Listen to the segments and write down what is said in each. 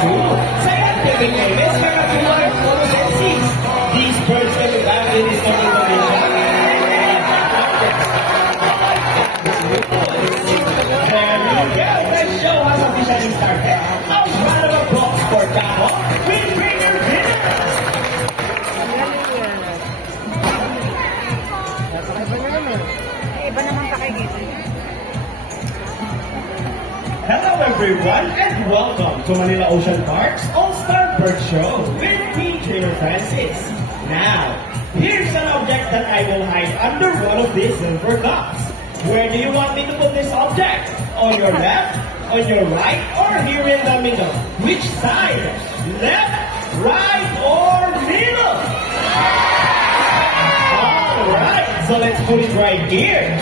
Kakadu. Scientific name is Kakadu photosensis. These birds can be found in Eastern Indonesia. There you go. The show has officially started. A round of applause for Taco with bigger winners. Hello everyone and welcome to Manila Ocean Park's All-Star Bird Show with me, Quirino Grandstand. Now, here's an object that I will hide under one of these silver cups. Where do you want me to put this object? On your left, on your right, or here in the middle? Which side? Left, right, or middle? Alright, so let's put it right here.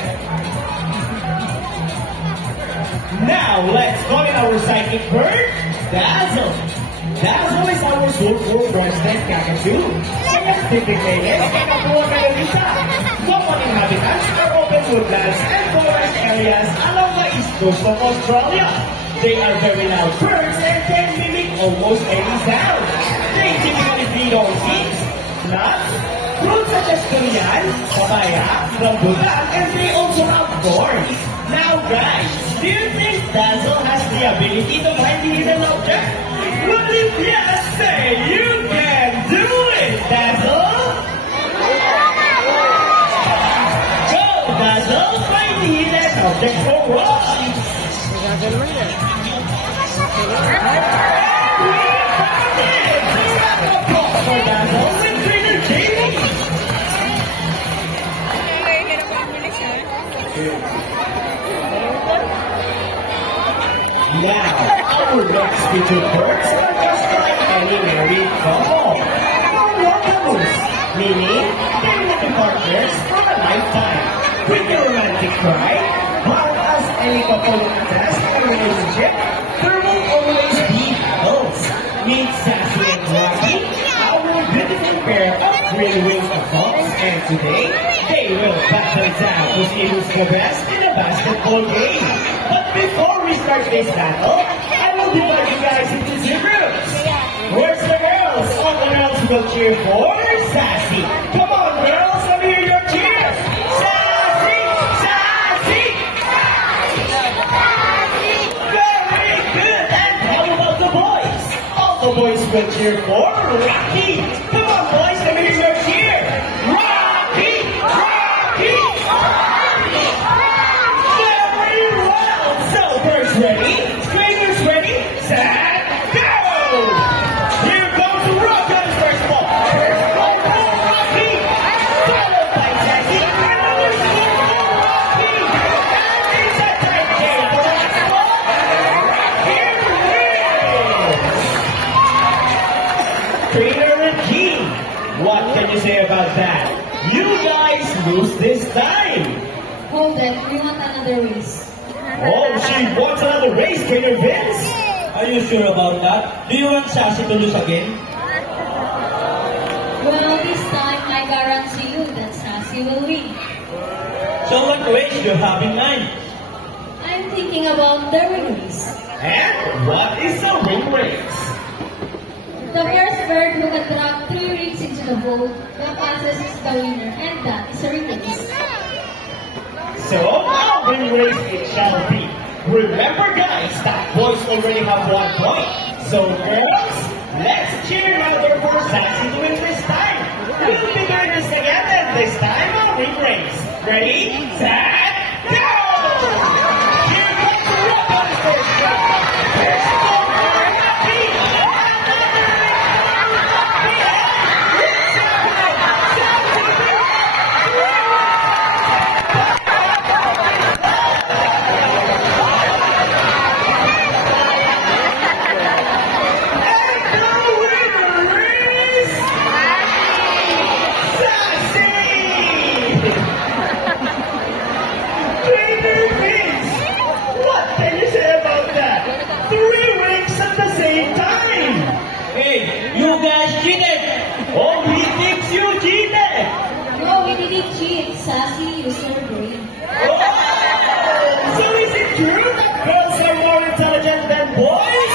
Now, let's call in our psychic bird, Dazzle. Dazzle is our sulfur Grandstand Kakadu. Scientific name is Kakadu Canalisa. Common inhabitants are open woodlands and forest areas along the east coast of Australia. They are very loud birds and can mimic almost any sound. They typically feed on seeds, nuts, fruits such as durian, papaya, rambutan, and they also have thorns. Now guys, do you think Dazzle has the ability to find the hidden object? Well, if yes, say you can do it, Dazzle! Go, Dazzle, find the hidden object for us! We found it! Round of applause for Dazzle and Trainer Jamie! Now, our next featured birds are just like any married couple. Monogamous, meaning they will be partners for a lifetime. With the romantic pride, but as any couple will test a relationship, there will always be battles. Meet Sassy and Rocky, our beautiful pair of green wings of dogs, and today, they will battle it out to see who's the best in a basketball game. But before we start this battle, I will divide you guys into two groups. Where's the girls? All the girls will cheer for Sassy. Come on, girls, let me hear your cheers. Sassy! Sassy! Sassy! Very good. And how about the boys? All the boys will cheer for Rocky. Come on, boys, let me hear your cheer. Rocky! Rocky! Rocky! Very well. So, birds ready? Trainers ready? Set, go! Here goes Rocky first ball. First ball for Rocky. Followed by Sassy. Another score for Rocky. And it's a tight game for the last ball. Rocky wins. Trainer and King, what can you say about that? You guys lose this time. Hold it, we want another race. Oh, she wants another race, Trainer Vince. Are you sure about that? Do you want Sassy to lose again? Well, this time I guarantee you that Sassy will win. So what race do you have in mind? I'm thinking about the ring race. And what is a ring race? The first bird who can drop 3 rings into the bowl that passes is the winner, and that is a ring race. So, a ring race it shall be. Remember guys, that boys already have 1 point. So girls, let's cheer louder for Sassy to win this time. We'll be doing this again and this time a ring race. Ready, set, go! Here comes Rocky first. First ball for Rocky. Another ring for Rocky. It's Sassy used her brain. So is it true that girls are more intelligent than boys?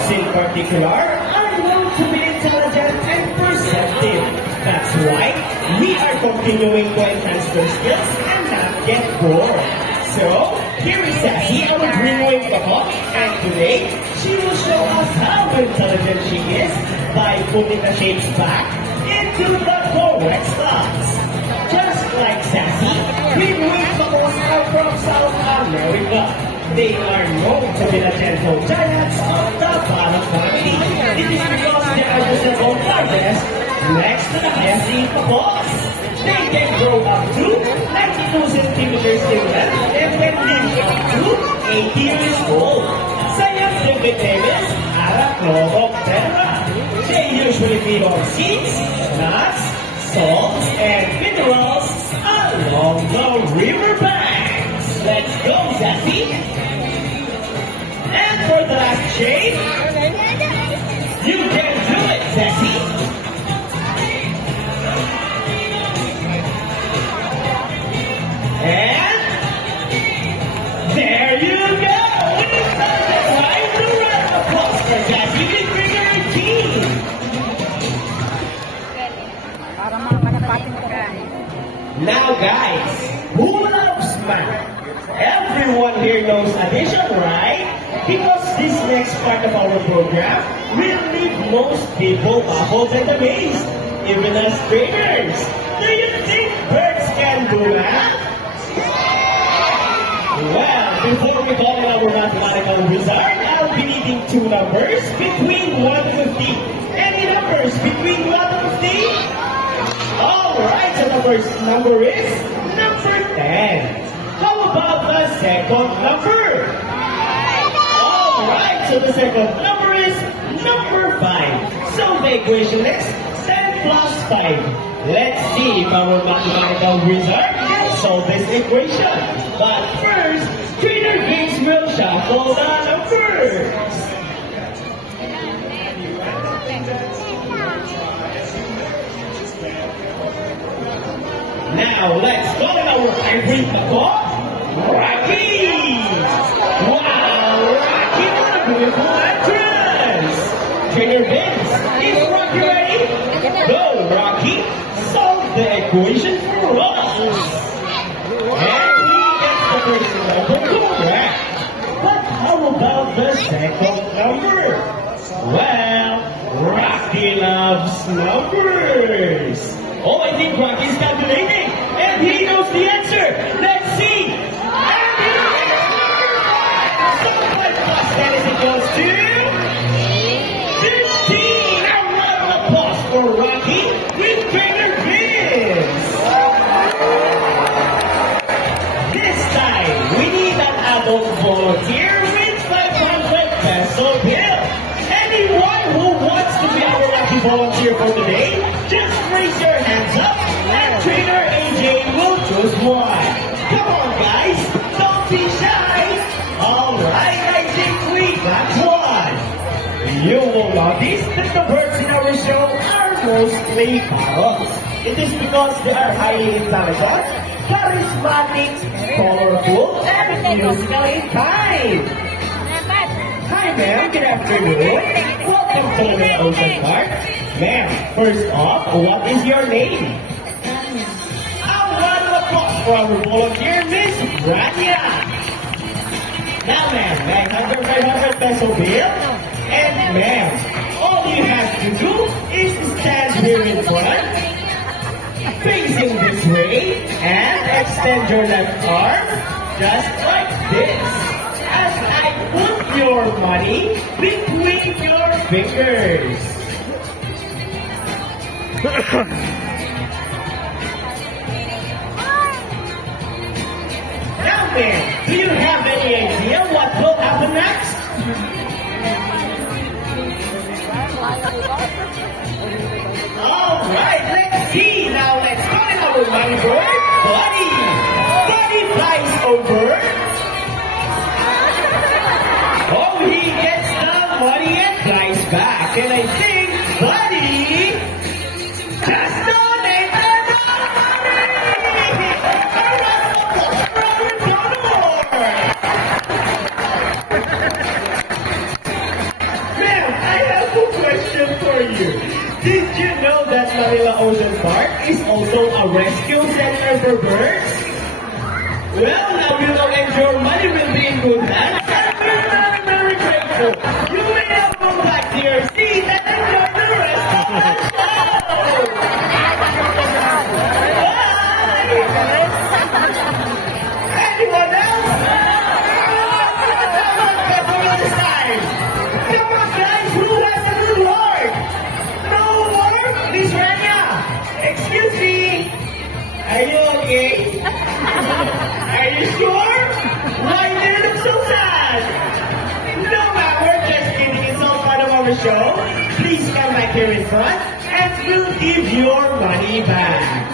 Dogs in particular are known to be intelligent and perceptive. That's why we are continuing to enhance their skills and not get bored. So, here is Sassy, our green-wing dog, and today she will show us how intelligent she is by putting the shapes back into the correct slots. Just like Sassy, green-wing dogs are from South America. They are known to be the gentle giants of the parrot family. It is because they are the second largest next to the Hesse paws. They can grow up to 92 centimeters in length and can live up to 80 years old. Scientific name is Arachnoptera. They usually feed on seeds, nuts, salts, and minerals along the riverbanks. Let's go, Sassy! And for the last shape, you can do it, Sassy! And there you go! We've done it! Time to run the applause for Sassy with Quirino team! Now guys, who loves math? Everyone here knows addition, right? Because this next part of our program will leave most people baffled and amazed, even as trainers. Do you think birds can do math? Well, before we call in our mathematical wizard, I'll be needing two numbers between 1 to 50. Any numbers between 1 to 50? Alright, so the first number is number 10. How about the second number? Alright, so the second number is number 5. So the equation is 10 plus 5. Let's see if our mathematical wizard can solve this equation. But first, Trainer Games will shuffle the numbers. Now let's call in our favorite dog, Rocky! Wow, Rocky, what a beautiful entrance! Trainer Vince, is Rocky ready? Go, Rocky! Solve the equation for us! And he gets the first number correct. But how about the second number? Well, Rocky loves numbers! Oh, I think Rocky's calculating, and he knows the answer. Let's see. And he is number 5. So 5 plus 10 is equals to 15. Now round of applause for Rocky with Trainer Vince. This time, we need an adult volunteer with 500 peso bill. Anyone who wants to be our lucky volunteer for today, just raise your hands up and Trainer AJ will choose one. Come on guys, don't be shy. Alright, I think we got one. You will notice that the birds in our show are mostly parrots. It is because they are highly intelligent, charismatic, colorful, and musically kind. Hi ma'am, good afternoon. Welcome to Manila Ocean Park. Ma'am, first off, what is your name? A round of applause for our volunteer, Miss Rania. Now ma'am, may I have your 500 peso bill? And ma'am, all you have to do is to stand here in front, facing this way, and extend your left arm, just like this. As I put your money between your fingers. Now then, do you have any idea what will happen next? Alright, let's see. Now let's call in our money bird, Buddy. Buddy flies over. Oh, he gets the money and flies back. And I think Buddy just donated the money! A round of applause for our donor! you. Did you know that Manila Ocean Park is also a rescue center for birds? Well, now you know and your money will be in good hands. And we're very, very grateful. You may now go back to your seat and enjoy the rest of the show. Bye! Anyone else? This time. Come on, guys, who has a good heart? No more? Miss Rania, excuse me. Are you okay? Are you sure? Why do you look so sad? No, ma'am, we're just kidding. It's all part of our show. Please come back here in front and we'll give your money back.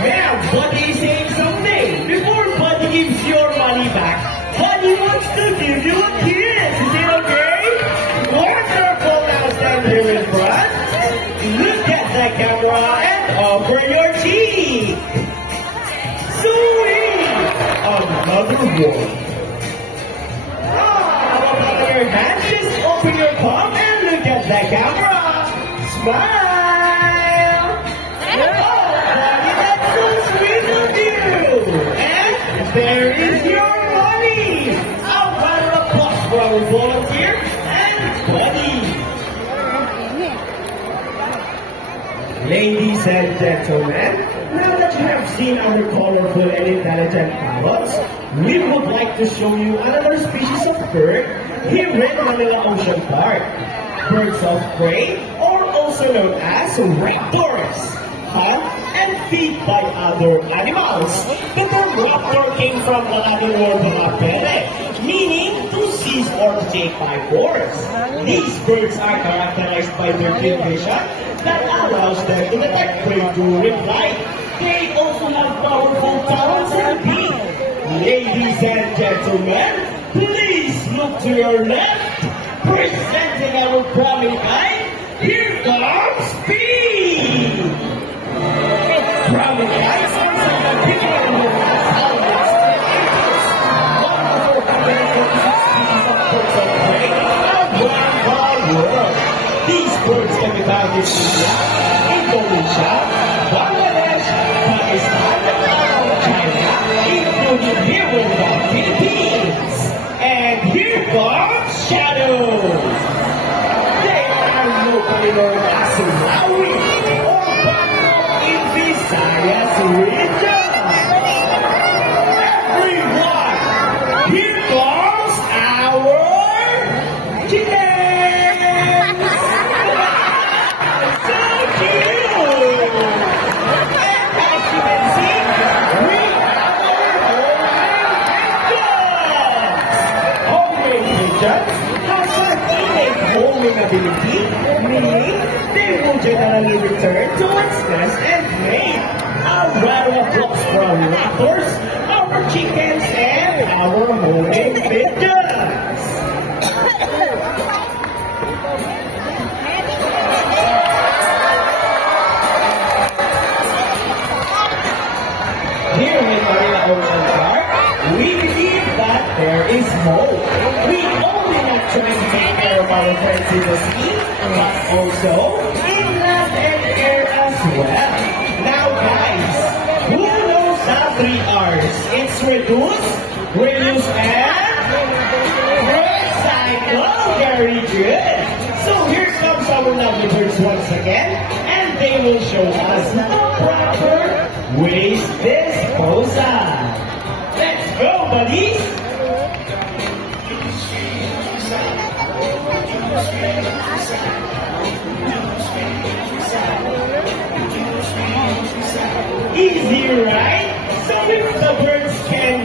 Yeah, Buddy is saying something. Before Buddy gives your money back, Buddy wants to give you a kiss. Is it okay? Wonderful. Now stand here in front. Look at the camera and offer your cheek. Sweet. Another one. How about your hand? Just open your palm and look at the camera. Smile. And there is your money! A round of applause for our volunteer and Buddy! Ladies and gentlemen, now that you have seen our colorful and intelligent parrots, we would like to show you another species of bird here in Manila Ocean Park. Birds of prey, or also known as raptors. Hunt and feed by other animals. The term raptor came from the Latin word rapere, meaning to seize or to take by force. These birds are characterized by their keen vision that allows them to detect prey during flight. They also have powerful talons and beak. Ladies and gentlemen, please look to your left. Presenting our prominent guide, here comes Speed! Prominent guides are some of the people who have helmets and anchors. Wonderful combination species of birds of prey around the world. These birds can be found in India, Indonesia, Bangladesh, Pakistan, China, including here in the Philippines. And here comes Shadow. They are locally known as Lawi or Bano in Visayas region. Everyone, here comes our chickens. So cute. And as you can see, we have our homemade pigeons has an innate homing ability, meaning they will generally return to its nest and mate. A round of applause from raptors, our chickens, and our homemade pigeons. Here in Manila Ocean Park, we believe that there is hope. We only not trying to take care of our friends in the sea, but also in land and air as well. Now guys, who knows the 3 R's? It's reduce, reuse, and recycle. Very good. So here comes our lovely birds once again, and they will show us the proper waste disposal. Let's go, buddies! Easy, right? So if the birds can...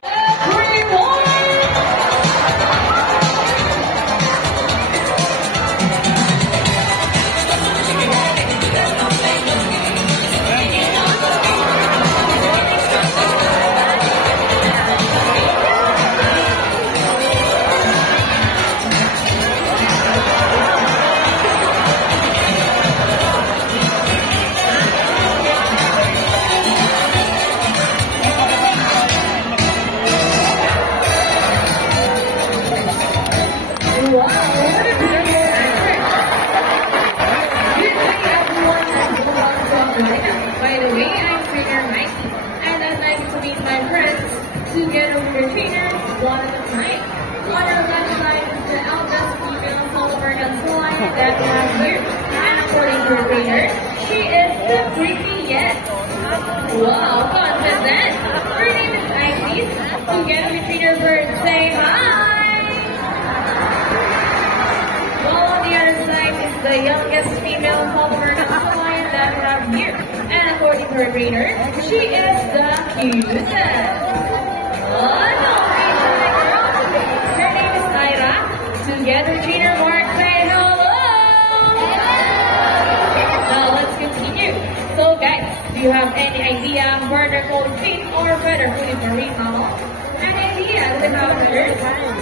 right. On our left side is the eldest female South American swine that we have here. And according to her trainer, she is the prettiest. Wow, confident. Her name is Isis. Together with trainer bird, say hi. While on the other side is the youngest female South American swine that we have here. And according to her trainer, she is the cutest. Oh, no, girl. Her name is Ira. Together, trainer Mark, say hello. Now let's continue. So guys, do you have any idea where they're called feet or whether food is marine mammal? Any idea do they have feathers?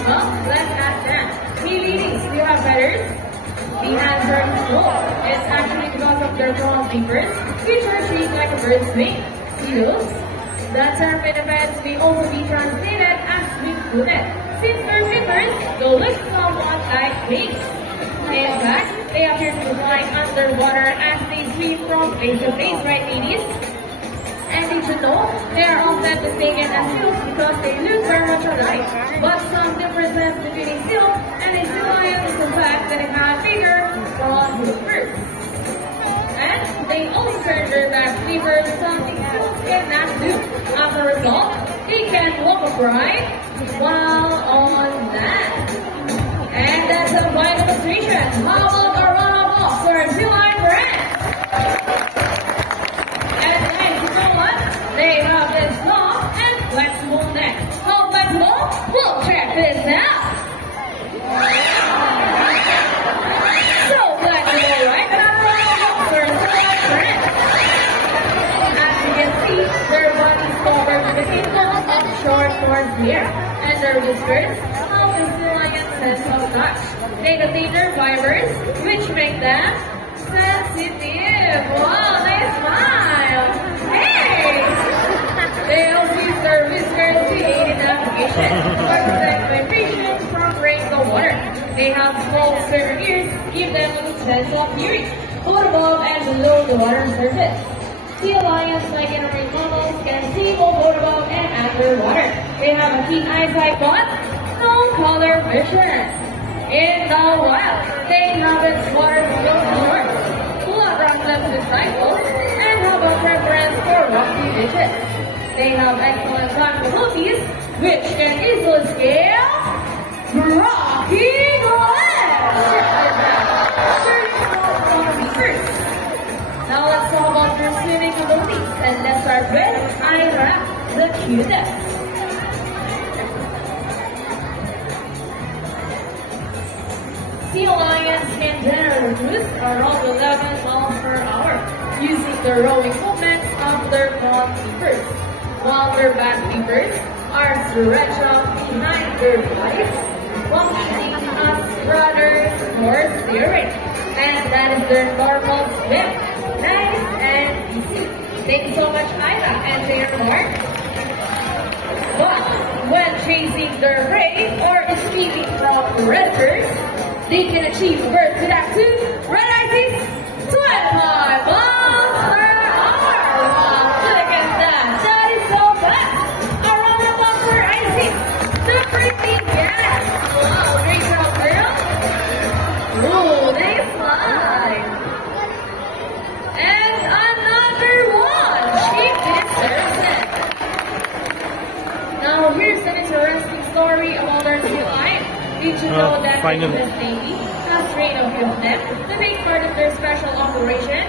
Well, let's ask them. Hey ladies, do you have feathers? The answer is no. It's actually because of their brown fingers, which are shaped like a bird's wing. See those? The term benefits may also be translated as wing-footed, since their fingers go look somewhat like wings. In fact, they appear to be flying underwater as they swim from face to face, right ladies? And did you know, they are often mistaken as seals because they look very much alike. But some differences between a seal and a sea lion is the fact that it has bigger, strong hoofers. And they also turn their back flippers, something seals cannot do. As a result, they can walk upright while on land. And that's a fine demonstration. How about a round of applause for our sea lion friends? And guys, you know what? They have this long and flexible neck. How flexible? We'll check this out. So flexible, right? And a round of applause for our sea lion friends. As you can see, their bodies covered with a thin of short towards here, and their whiskers help the sea lion sense of touch. They contain their fibers, which make them sensitive. Wow, nice smile. Hey! They also use their whiskers to aid in navigation or prevent vibration from breaking the water. They have small square ears to give them a good sense of hearing, both above and below the water surface. Sea lions, like any marine mammals, can see both above and underwater. They have a keen eyesight but no color vision. In the wild, they inhabit waters close to shore, flood rocklands with cycles, and have a preference for rocky beaches. They have excellent capabilities, which can easily scale rocky cliffs. Now let's talk about their swimming abilities, and let's start with Ira, the cutest. Sea lions can generally cruise around 11 miles per hour using the rowing movements of their front flippers, while their back flippers are stretched out behind their bodies, functioning as rudders for steering. And that is their normal swim. Nice and easy. Thank you so much, Ida, and Taylor Mark. But when chasing their prey or escaping from predators, they can achieve birth to that too. Right, Isis? 25 miles per hour. Wow, look at that. That is so fast. A round of applause for Isis. The pretty cat. Wow, great job, girl. Ooh, they fly. And another one. She deserves it. Now here's an interesting story about our sea lion. Did you know that the US Navy has trained a few of them to take part in their special operation?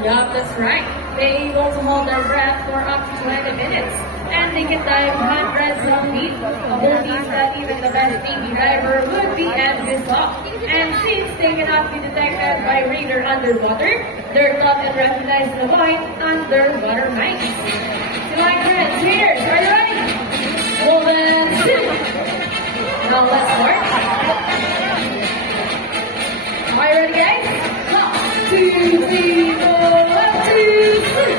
Yup, that's right. They're able to hold their breath for up to 20 minutes. And they can dive hundreds of feet, abilities that even the best Navy diver would be envious of. And since they cannot be detected by radar underwater, they're thought and recognized to avoid underwater mines. So my friends, cheers! Are you ready? Well then, now let's start. Are you ready, guys? 1, 2, 3, 4, 1, 2, 3.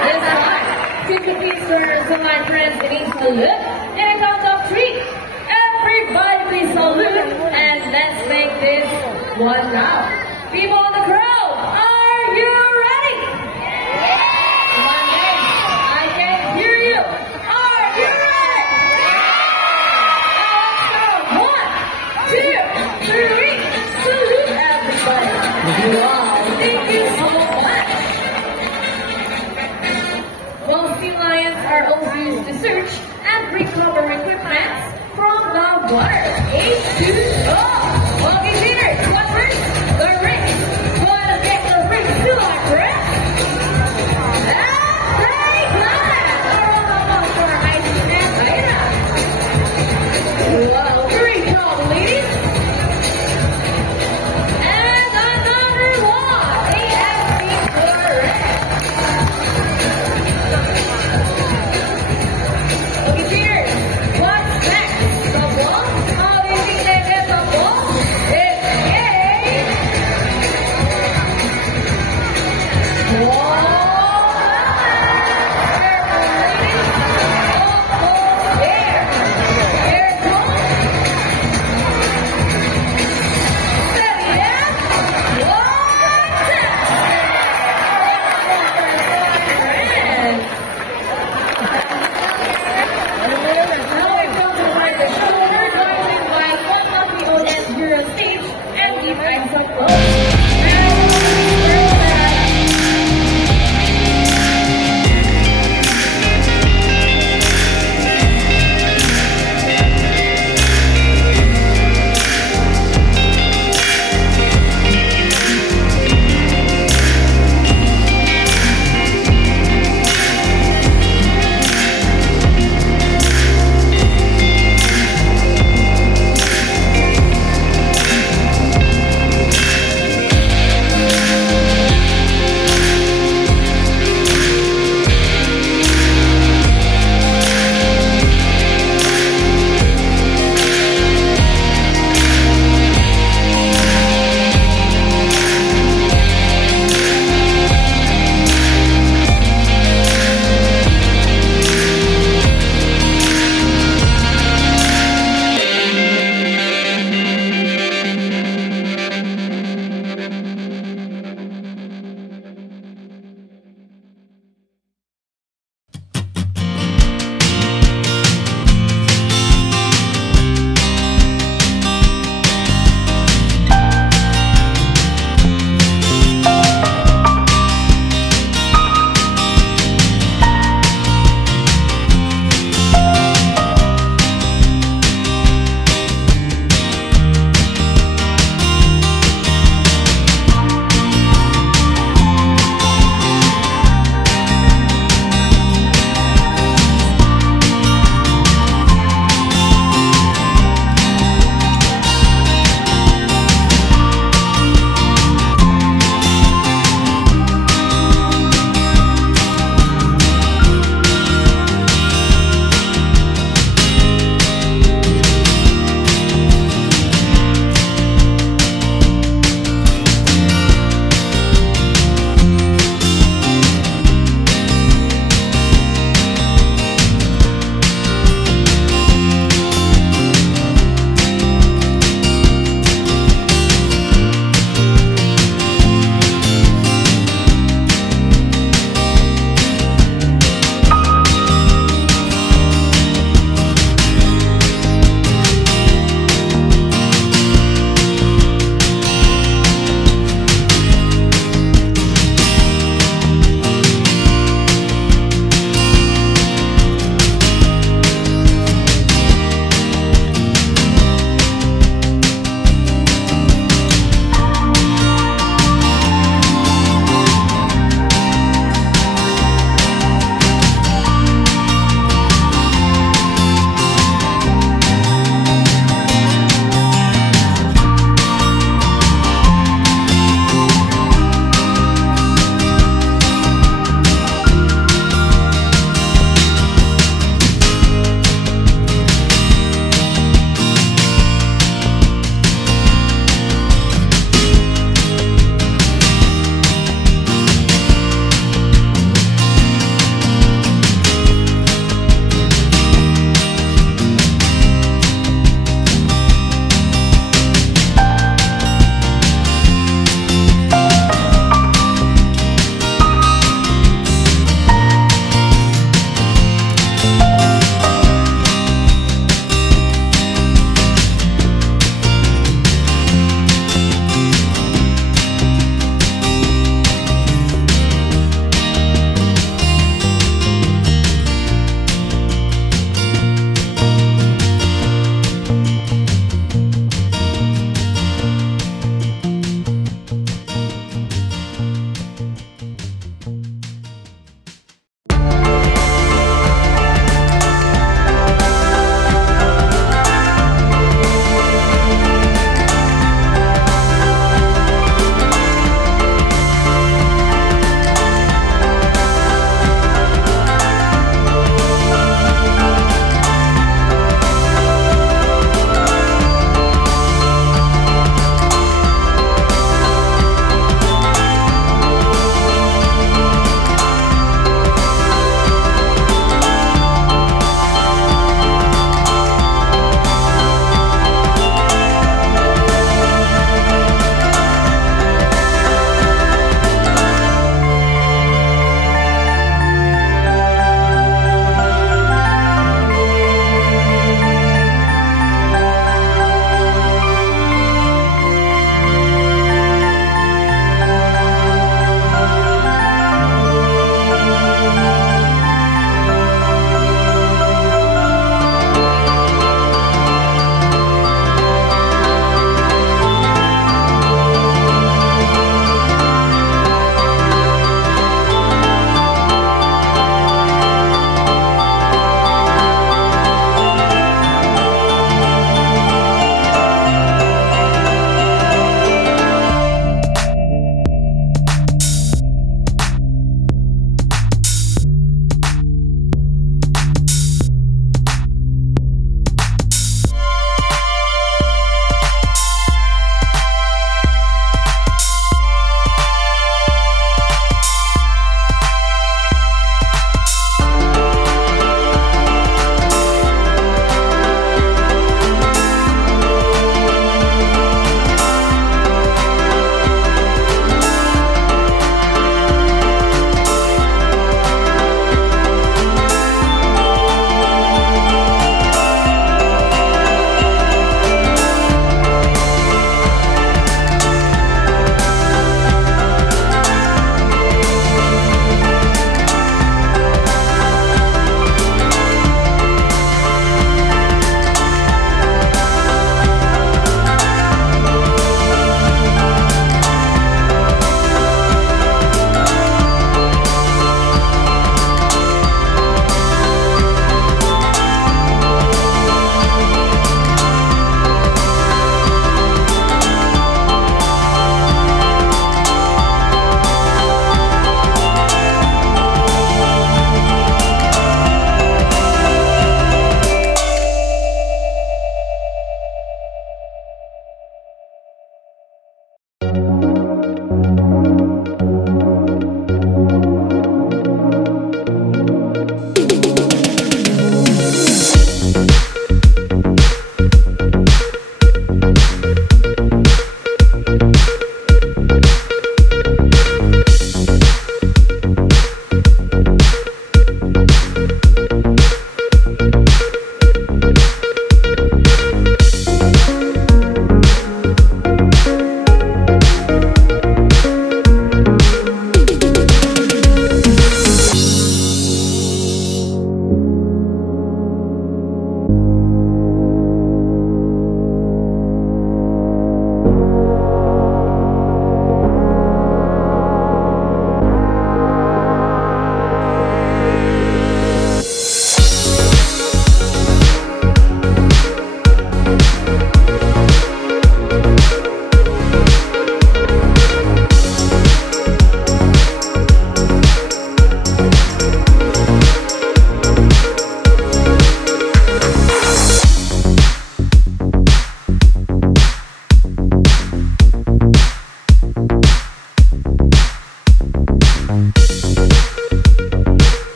This time, could you please turn to my friends beneath the lip? And count of 3. Everybody please salute. And let's make this one loud. People in the crowd, are you ready? Come on, guys. I can hear you. Are you ready? Wow, thank you so much. Well, sea lions are also used to search and recover equipment from the water. H2